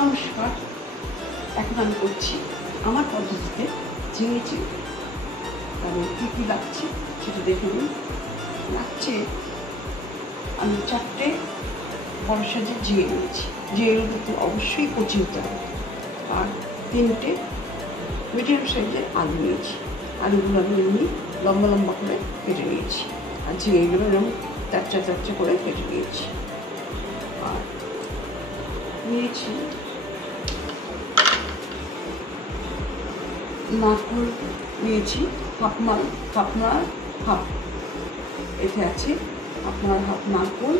নমস্কার। এখন আমি করছি আমার পদ্ধতিতে ঝিঙে চিংড়ি। তাহলে কী কী লাগছে সেটা দেখে নিন। লাগছে আমি 4টে বড় সাইজের ঝিঙে নিয়েছি। ঝিঙেগুলো কিন্তু অবশ্যই কচি হতে হবে। আর 3টে মিডিয়াম সাইজের আলু নিয়েছি। আলুগুলো আমি এমনি লম্বা লম্বা করে কেটে নিয়েছি। আর ঝিঙেগুলো এরকম চারচা করে কেটে নিয়েছি। আর নিয়েছি নারকেল, নিয়েছি হাফ হাফ। এতে আছে আপনার হাফ নারকেল,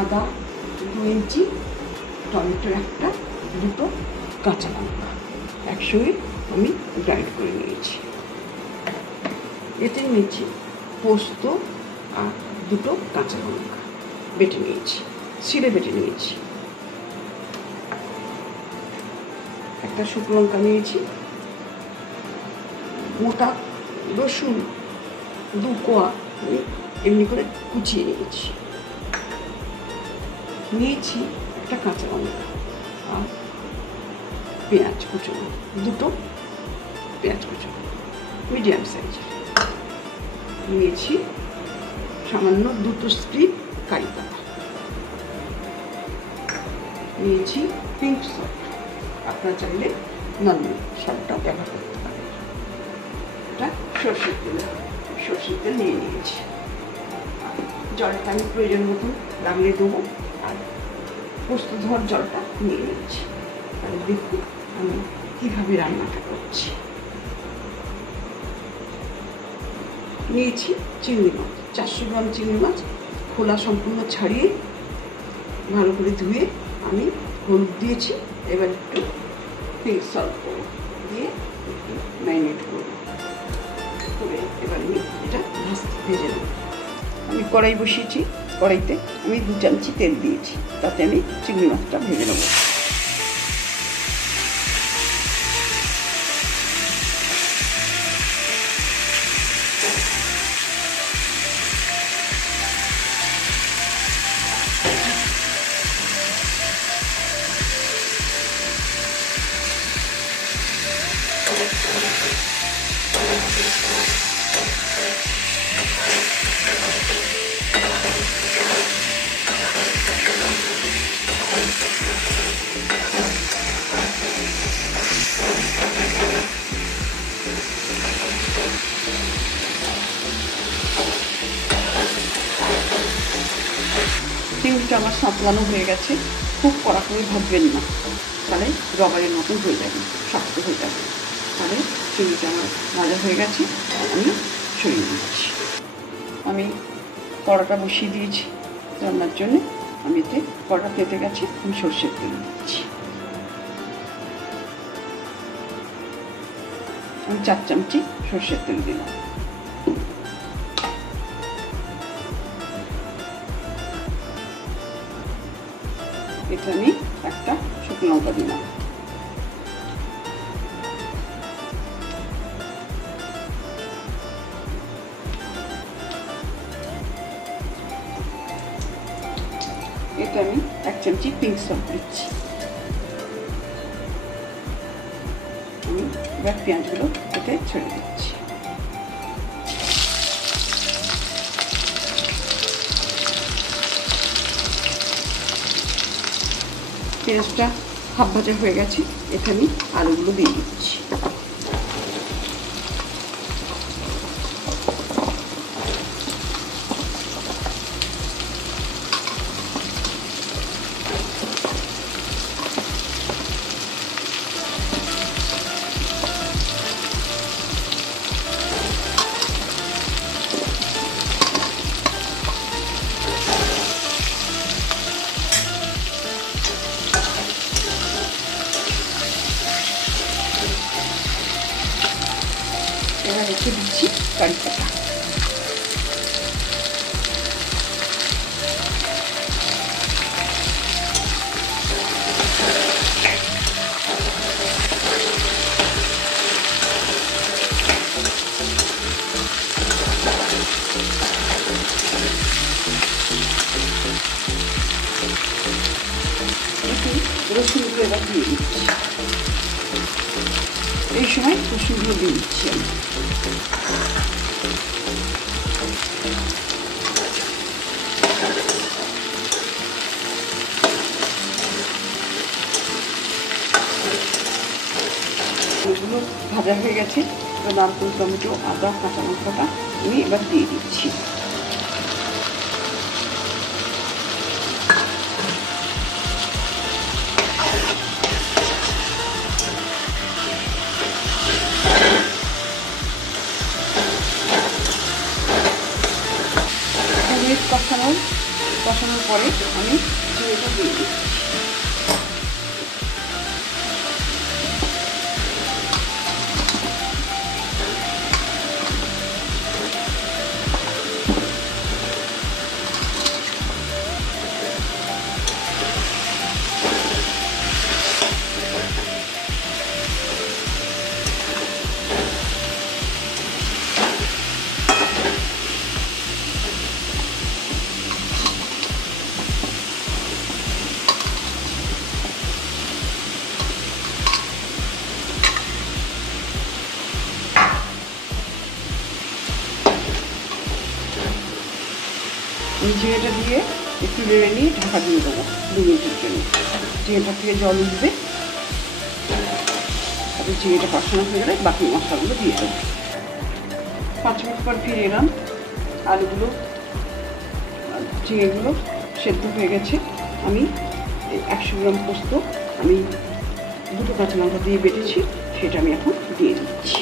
আদা 2 ইঞ্চি, টমেটো একটা, 2টো কাঁচা লঙ্কা একসঙ্গে আমি গ্রাইন্ড করে নিয়েছি। এতে নিয়েছি পোস্ত আর 2টো কাঁচা লঙ্কা বেটে নিয়েছি, শিলে বেটে নিয়েছি। একটা শুকনো লঙ্কা নিয়েছি, মোটা রসুন 2 কোয়া আমি এমনি করে কুচিয়ে নিয়েছি একটা কাঁচা লঙ্কা আর পেঁয়াজ কুচুনো, 2টো পেঁয়াজ কুচুনো মিডিয়াম সাইজের নিয়েছি। সামান্য 2টো স্প্রিট কারি পাতা নিয়েছি। পিঙ্ক সল্ট, আপনারা চাইলে নর্মাল সল্টটাও ব্যবহার করতে পারেন। এটা সর্ষের তেল নিয়ে নিয়েছি। জলটা আমি প্রয়োজন মতন লাগলে দেবো। আর পোস্ত ধোয়ার জলটা নিয়ে নিয়েছি। তাহলে দেখুন আমি কীভাবে রান্নাটা করছি। নিয়েছি চিংড়ি মাছ, 400 গ্রাম চিংড়ি মাছ খোলা সম্পূর্ণ ছাড়িয়ে ভালো করে ধুয়ে আমি হলুদ দিয়েছি। এবার একটু পিঙ্ক সল্ট করবো, দিয়ে একটু ম্যারিনেট করবো করে এবার আমি এটা ভেজে নেব। আমি কড়াই বসিয়েছি, কড়াইতে আমি 2 চামচি তেল দিয়েছি, তাতে আমি চিংড়ি মাছটা ভেজে নেব। চিংড়িটা আমার সাঁতলানো হয়ে গেছে। খুব কড়া করে ভাজবেন না, তাহলে রবারের মতন হয়ে যাবে, শক্ত হয়ে যাবে। তাহলে চিংড়িটা আমার ভাজা হয়ে গেছে, আমি সরিয়ে দিচ্ছি। আমি কড়াটা বসিয়ে দিয়েছি রান্নার জন্য। আমি এতে কড়া পেতে গেছে, আমি সর্ষের তেল দিচ্ছি। আমি 4 চামচি সর্ষের তেল দিলাম। এতে আমি একটা শুকনো লঙ্কা দিলাম। এতে আমি 1 চামচি পিঙ্ক সল্ট দিচ্ছি। আমি এবার পেঁয়াজগুলো এতে ছেড়ে দিচ্ছি। পেঁয়াজটা হাফ ভাজা হয়ে গেছে, এখানে আমি আলুগুলো দিয়ে দিচ্ছি। এবার রেখে দিচ্ছি কারি পাতা। রসুনগুলো এবার দিয়ে দিচ্ছি। এই সময় রসুনগুলো দিয়ে দিচ্ছি আমি। এগুলো ভাজা হয়ে গেছে। এবার নারকেল, টমেটো, আদা, কাঁচা লঙ্কাটা আমি এবার দিয়ে দিচ্ছি। কষানোর পরে আমি চিড়েটা দিয়ে দিচ্ছি। চিড়েটা দিয়ে একটু নেড়ে নিয়ে ঢাকা দিয়ে দেবো 2 মিনিটের জন্য। চিড়েটা থেকে জল উঠবে, তারপরে চিড়েটা কষানো হয়ে গেলে বাকি মশলাগুলো দিয়ে দেবো। 5 মিনিট পর ফিরে এলাম। আলুগুলো, চিড়েগুলো সেদ্ধ হয়ে গেছে। আমি 100 গ্রাম পোস্ত আমি 2টো কাঁচা লঙ্কা দিয়ে বেটেছি, সেটা আমি এখন দিয়ে দিচ্ছি।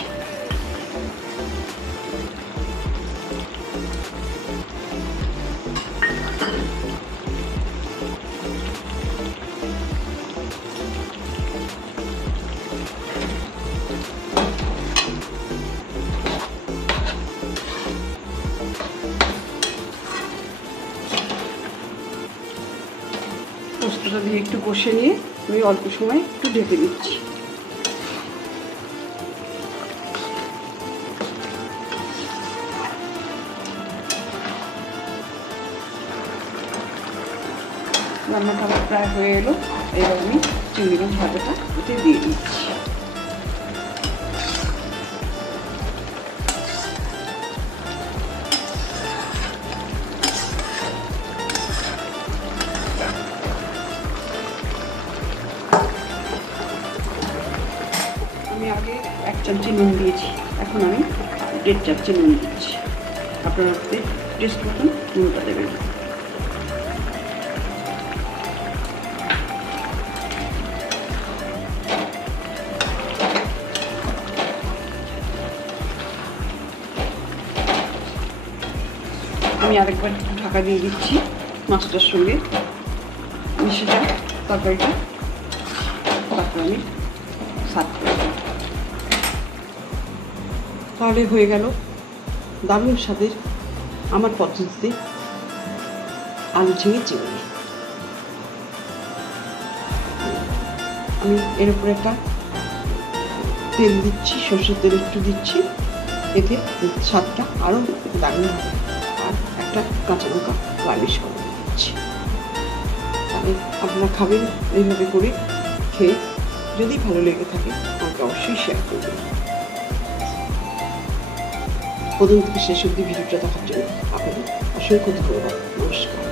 পোস্তটা দিয়ে একটু কষে নিয়ে আমি অল্প সময় একটু ঢেকে দিচ্ছি। রান্নাটা আমার প্রায় হয়ে এলো। এবার আমি চিংড়ি মাছ ভাজাটা এতে দিয়ে দিচ্ছি। আমি আগে 1 চামচি নুন দিয়েছি, এখন আমি 1.5 চামচি নুন দিচ্ছি। আপনারা টেস্ট মতন নুনটা দেবেন। আমি আরেকবার ঢাকা দিয়ে দিচ্ছি, মাছটার সঙ্গে মিশে যায় তরকারিটা, তারপর আমি সার্ভ করে দেব। তাহলে হয়ে গেল দারুণ স্বাদের আমার পদ্ধতিতে আলু ঝিঙে চিংড়ি। আমি এর উপরে একটা তেল দিচ্ছি, সরষের তেল একটু দিচ্ছি, এতে স্বাদটা আরও দারুণ হবে। আর একটা কাঁচা লঙ্কা গার্নিশ করে দিচ্ছি। তাহলে আপনারা খাবেন এইভাবে করে, খেয়ে যদি ভালো লেগে থাকে আমাকে অবশ্যই শেয়ার করবেন। প্রথম থেকে শেষ অবধি ভিডিওটা দেখার জন্য আপনাদের অসংখ্য ধন্যবাদ। নমস্কার।